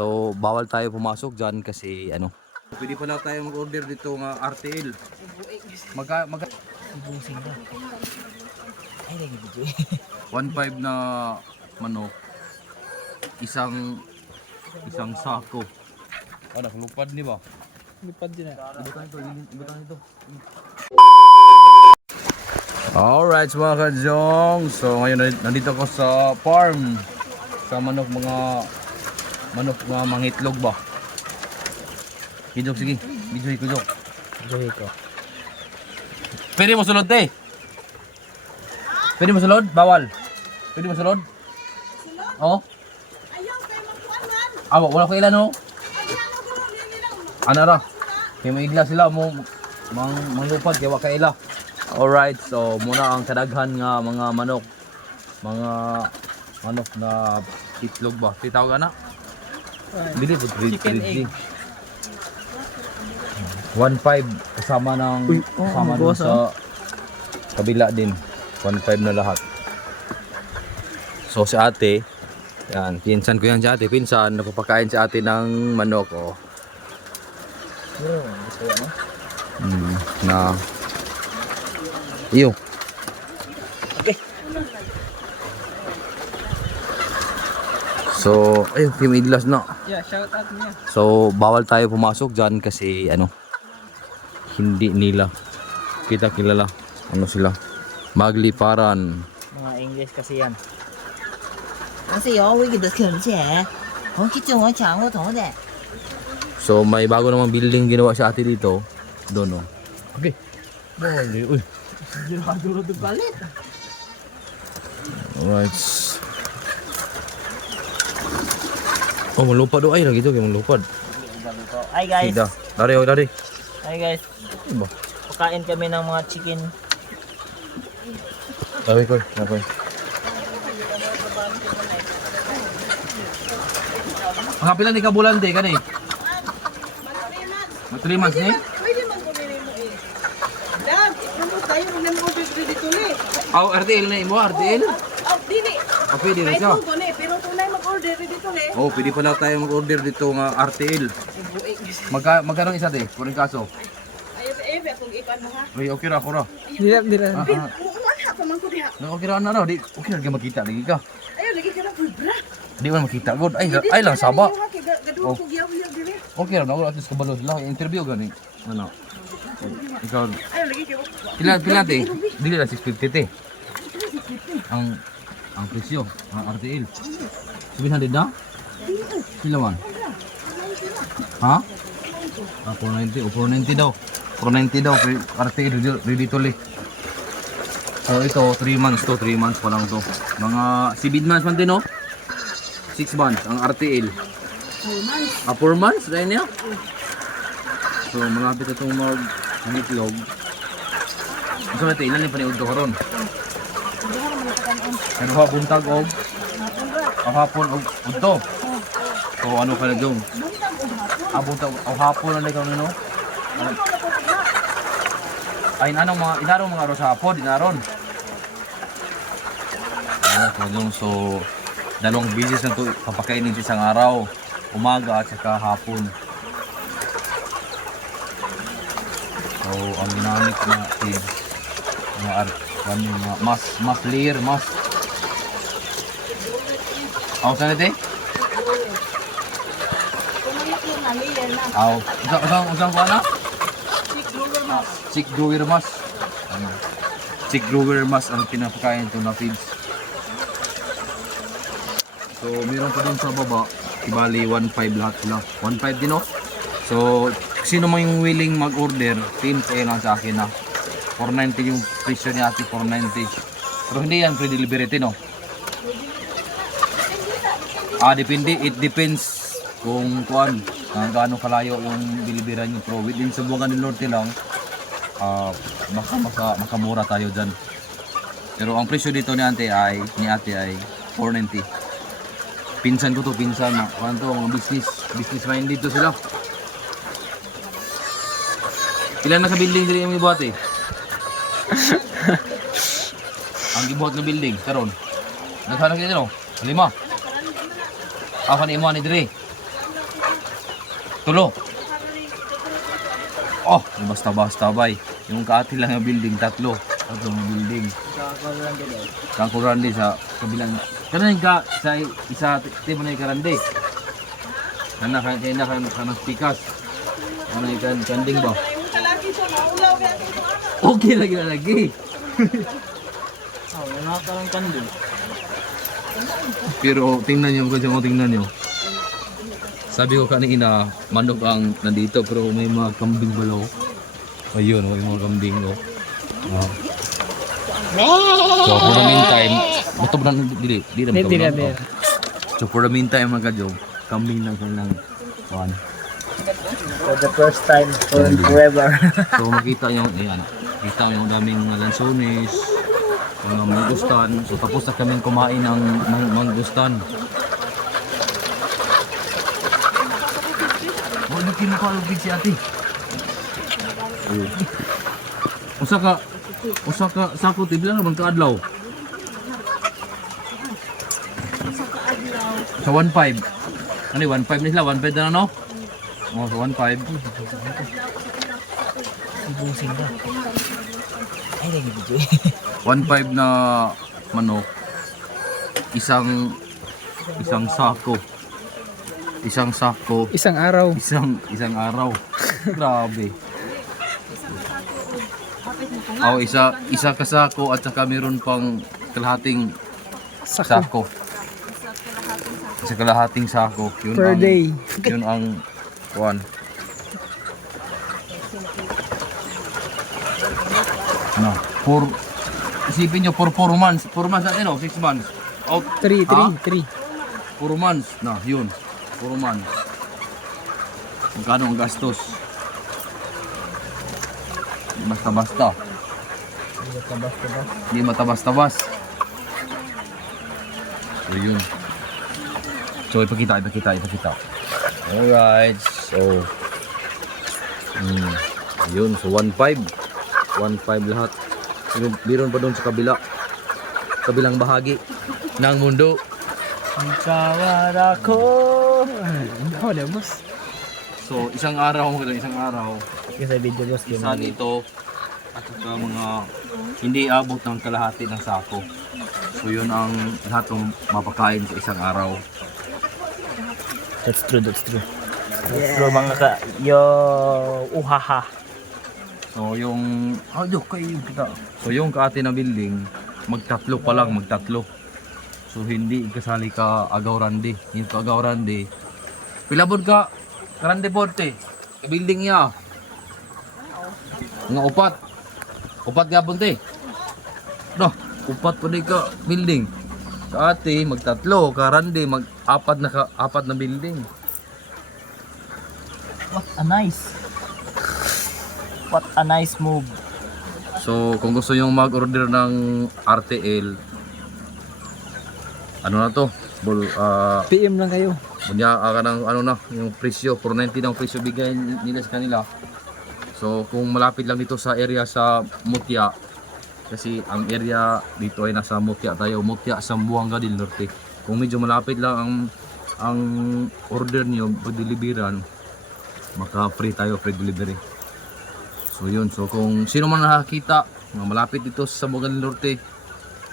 So, bawal tayo pumasok dyan kasi ano. Pwede pala tayo mag-order dito ng RTL. Magka, mag Ibusing ko. Ay, lagi video. 1.5 na manok. Isang isang sako. Ano, lupad ni ba? Lipad din na. Ibutan ito, ibutan ito. Alright mga kajong. So ngayon nandito- nandito ko sa farm. Sa manok mga manok mga mangitlog ba? Kidok sige. Video kidok. Joy ko. Pwede mo sulod te. Pwede mo sulod? Bawal. Pwede mo sulod? Oo. Ayaw kayo magkuanan. Awa, wala ko ilan oh. Ko lang. Ano ra? Kaya maigla sila mo mang manglupad kaya wa kaila. Alright, so muna ang kadaghan nga mga manok. Mga manok na itlog ba? Titawag na? Bili po Chicken egg. 1.5 kasama ng Uy, oh, kasama dun sa kabila din. 1.5 na lahat. So si ate, yan, pinsan ko yan si ate. Pinsan, napapakain si ate ng manok. Oh. Mm, na iyo So, ayun, Kim Idlas na. Yeah, shout out niya. So, bawal tayo pumasok dyan kasi ano, hindi nila kita kilala. Ano sila? Magliparan. Mga English kasi yan. Kasi yung wiki das kimchi eh. Kung kitchen mo chang ko. So, may bago namang building ginawa si ate dito. Doon, oh. Okay. Bali, uy. Ginagawa doon galit. Alright. Oh malupad oh ay lagi to kaya malupad Hi guys. Sida. dari oh dari Hi guys. Ano ba Pakain kami ng mga chicken. Sabi ko, sabi. Mga pila ni kabulan di kani? Mga 3 months ni? Pwede man ko nini mo eh. Dad, ano tayo na mo dito ni. Aw, RTL na imo, RTL? Oh, dili. Ah, pwede Kahit siya ko ni, pero tunay mag-order dito ni. Oh, pwede pala tayo mag-order dito ng RTL. Magka magkano isa di? Kuring kaso. Ayaw sa ebe kung ikan mo ha. Uy, okay ra ako ra. Ko diha. Na okay ra na raw, di okay ra makita lagi ka. Ayaw lagi ka na pulbra. Di man makita god. Ay, ay lang saba. Oh. ko. Okay ra na wala atis kabalo sila interview gani. Ano? Ikaw Ayaw lagi kayo. Pila pila te? Dili na 650 te. Ang ang presyo ang RTL. 700 na? Pila man? Ha? Ah, 490. O 490 daw. 490 daw. RTL ready, to live. So ito, 3 months to. 3 months pa lang to. Mga 7 months man din no? 6 months ang RTL. 4 months. Ah, 4 months? Dahil niya? So, malapit na itong mag itlog. So, natin, ilan yung paniud ko karon? Ano ha, buntag og? Ang hapon og udto. So, ano dong? Ah, buntag og hapon na ikaw no? Ano? Ay, anong mga, inaron mga araw sa hapon, inaron. Ano, kadong, so, dalawang bisis na to papakainin sa isang araw. Umaga at saka hapon. So, ang ginamit na is mga art, ano, mga mas, mas layer, mas. Ako saan ito eh? Aw, usang usang usang ko ana? Chick grower mas. Ano? Chick grower mas ang pinapakain to na feeds. So, meron pa dun sa baba, ibali 1.5 lahat sila. 1.5 din oh. So, sino man yung willing mag-order, team pay lang sa akin na. 490 yung presyo ni ate, 490. Pero hindi yan free delivery din oh. Ah, depende. It depends kung kuan, uh, gaano kalayo yung bilibiran yung pro. Within Subugan del Norte lang, ah baka maka, makamura tayo dyan. Pero ang presyo dito ni ate ay, ni ate ay 490. Pinsan ko to, pinsan. na- Kuan to, mga business. Business minded to sila. Ilan na sa building dili yung ibuhat eh? ang gibuhat ng building, karon. Naghanap kita no? Lima. Ako ni mo ni dire. Tulo. Oh, basta-basta bay. Yung kaati lang ang building, tatlo. Tatlong building. Kakurande sa kabilang. Kanan ka sa isa timo na karande. Kana ka kaya ka kana pikas. Ano ikan kanding ba? Yung. Okay lagi na lagi. Oh, wala ka lang kandil. Pero tingnan niyo kung mo tingnan niyo. Sabi ko kanina, manok ang nandito pero may mga kambing balaw. Ayun, may mga kambing oh. Ah. So for the meantime, bato ba na dili? Di na Di- di na, bato di na. na. So for the meantime mga kadyo, kambing lang kanilang one. For the first time, for forever. So makita yung, ayan, kita yung daming mga lansones, mga mangustan. So tapos na kami kumain ng mang- mangustan. Oh, di kinukalugid si ate. Usa ka, usa ka sako tibla naman ka adlaw. Sa 1.5. Ano yung 1.5 nila? 1.5 na no? Oh, sa 1.5. Ibusin ka. Ay, lagi dito 1.5 na manok, isang isang sako. Isang sako, Isang araw. isang isang araw. Grabe. Oh, isa isa ka sako at saka meron pang kalahating Sako. sako. Isa kalahating sako. Yun Per ang, day. Yun ang one. No, for isipin nyo, for 4 months, 4 months natin, no? 6 months. Out, 3, Ha? 3, 3. 4 months. Na, yun. 4 months. Magkano ang gastos? Basta-basta. Hindi matabas-tabas. So, yun. So, ipakita, ipakita, ipakita. Alright. So, mm, yun. So, 1.5. 1.5 lahat. Meron, pa doon sa kabila. Kabilang bahagi ng mundo. Ikaw at ako. Ano na, boss? So, isang araw, mga isang araw, Kasi video boss, isa dito, at saka mga hindi abot ng kalahati ng sako. So, yun ang lahat ng mapakain sa isang araw. That's true, that's true. That's true mga ka. Yo, uhaha. So, yung, ah, oh, kayo kita. So, yung kaati na building, magtatlo pa lang, magtatlo. So, hindi kasali ka agaw randi. Yung ka agaw randi. Pilabod ka, karande porte. Building niya. Mga upat. Upat nga punte. No, upat pa di ka building. Kaati, magtatlo, karande, mag-apat na ka, apat na building. What a nice. What a nice move. So, kung gusto yung mag-order ng RTL, ano na to? Bul, ah, PM lang kayo. Kunya ka ng ano na, yung presyo, 490 ng presyo bigay nila sa kanila. So, kung malapit lang dito sa area sa Mutya, kasi ang area dito ay nasa Mutya tayo, Mutya sa Buanga del Norte. Kung medyo malapit lang ang ang order niyo pag deliveran, maka free tayo, free delivery. So yun, so kung sino man nakakita na malapit dito sa Buanga del Norte,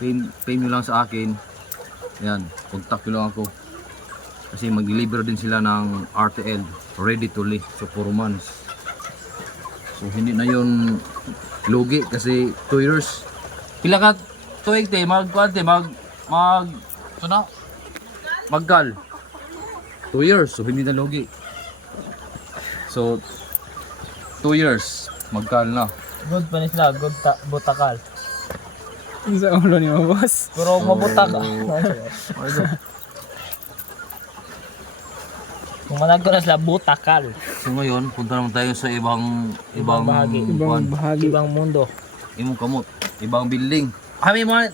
pay, pay nyo lang sa akin. Yan, contact nyo ako. Kasi mag-deliver din sila ng RTL, ready to live, so 4 months. So hindi na yun lugi kasi 2 years. Pila ka tuig te, mag kuante, mag mag ito na magkal. 2 years, so hindi na lugi. So 2 years, magkal na. Good pa ni sila, good ta butakal. Sa ulo ni mo, boss. Pero mabutak. Kung manag ko na sila, butakal. So ngayon, punta naman tayo sa ibang ibang bahagi. Ibang bahagi. Ibang mundo. Imong kamot, ibang building. Ah, may mga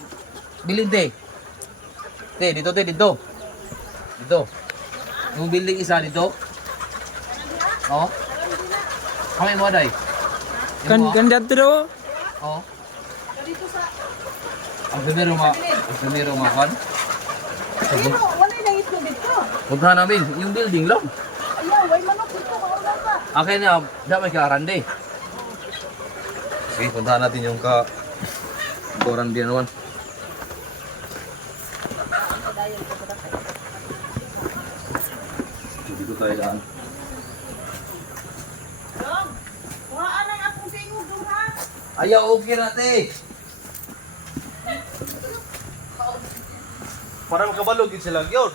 building te. Te, dito te, dito. Dito. Yung building isa dito. Oh. Kami mo day. Kan kandidat daw. Oh. Ang primero ma, ang primero ma kan. Ayun o, wala na ito dito. Punta namin yung building lang. Ayun Akin na, da may karande. Sige, puntahan natin yung ka... Karande naman. Dito tayo daan. Ayaw, okay na, te. Parang kabalog yun sila yun.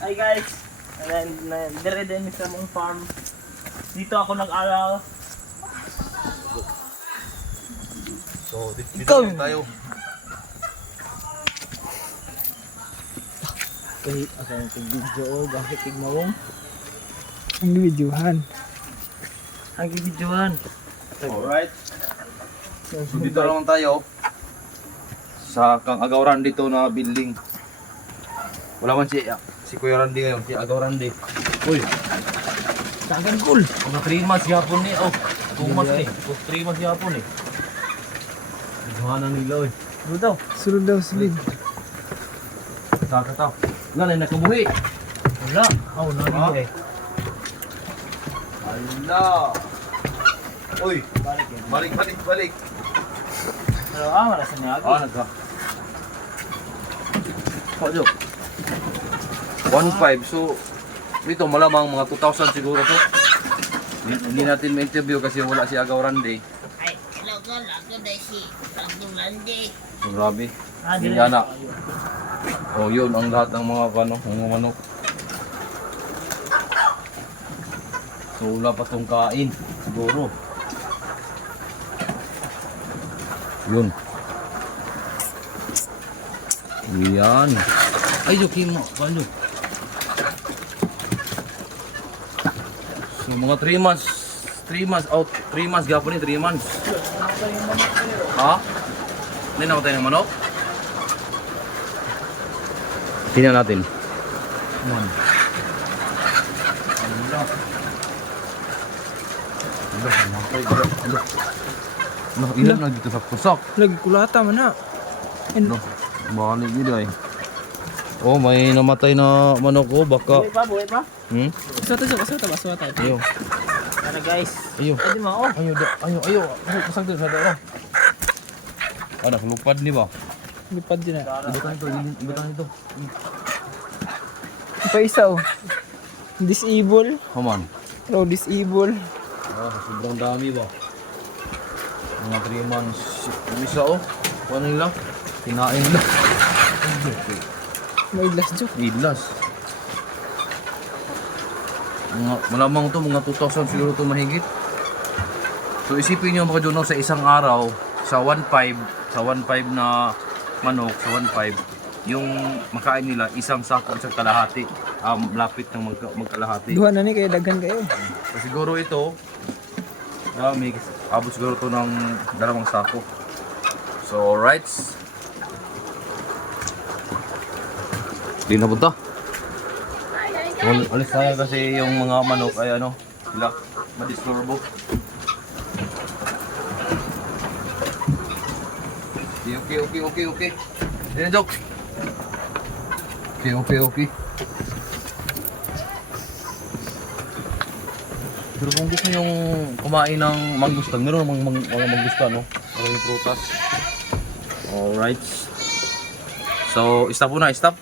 Hi guys, and uh, dire din sa mong farm. Dito ako nag-aral. So, dito, dito Ikaw. tayo. Kahit asa yung video o bakit tigmawong. Ang videohan. Ang videohan. Alright. So, dito lang tayo. Sa kang agawaran dito na building. Wala man si si Kuya Randy ngayon, si Agaw Randy. Uy. Tagan cool. Mga 3 months yapon ni. Oh, 2 months ni. 3 months yapon ni. Ihanan nila oy. Ano daw? Sunod daw silid. Saka tao. Nga na nakabuhi. Wala. Oh, nari Ha? eh. Ala. Uy, Balik balik balik balik. Ah, wala sa niya. Ah, nagka. Kodyo. 1.5 so dito malamang mga 2,000 siguro to. Hindi, natin ma-interview kasi wala si Agaw Randy. Ay, hello girl, ako na si Pagdong Landi. So, grabe. Ah, Hindi na. Oh, yun ang lahat ng mga ano, mga manok. So wala pa tong kain, siguro. Yun. Yan. Ay, Joki mo. Paano? So mga 3 months, 3 months out, 3 months gapon ni 3 months. Ha? Hindi na tayo ng manok? Tingnan natin. Man. Ano, ilan na dito sa pusak? Lagi kulata man na. No, baka gila eh. Oh, may namatay na manok ko, baka. Buhay pa, buhay pa. Hmm? Suwata, suwata, suwata ba? Suwata. Ayo, Tara guys. ayo. Pwede mo oh. Ayo, da, ayo, ayo. Ayo, pasang dito sa dara. Ah, nakalupad ni ba? Lipad din na. Ibutang ito, ibutang ito. Pa isa oh. Disable. Haman. Oh, disable. Ah, sobrang dami ba? Mga 3 months. Yung isa oh. Ano nila? Kinain nila. May last joke. Idlas. Mga, malamang to, mga 2,000 siguro to mahigit. So isipin nyo mga Juno sa isang araw, sa 1.5, sa 1.5 na manok, sa 1.5, yung makain nila isang sako sa kalahati. Um, lapit ng magka, magkalahati. Duha na ni kaya daghan kayo. So siguro ito, dami, abot siguro to ng dalawang sako. So alright. Di na punta. Al alis tayo kasi yung mga manok ay ano, sila, madisturbo. Okay, okay, okay, okay, okay. Na, joke. Okay, okay, okay. Pero kung gusto nyong kumain ng mangustan, meron namang mang, mga mangustan, no? Maraming prutas. Alright. So, stop muna, stop.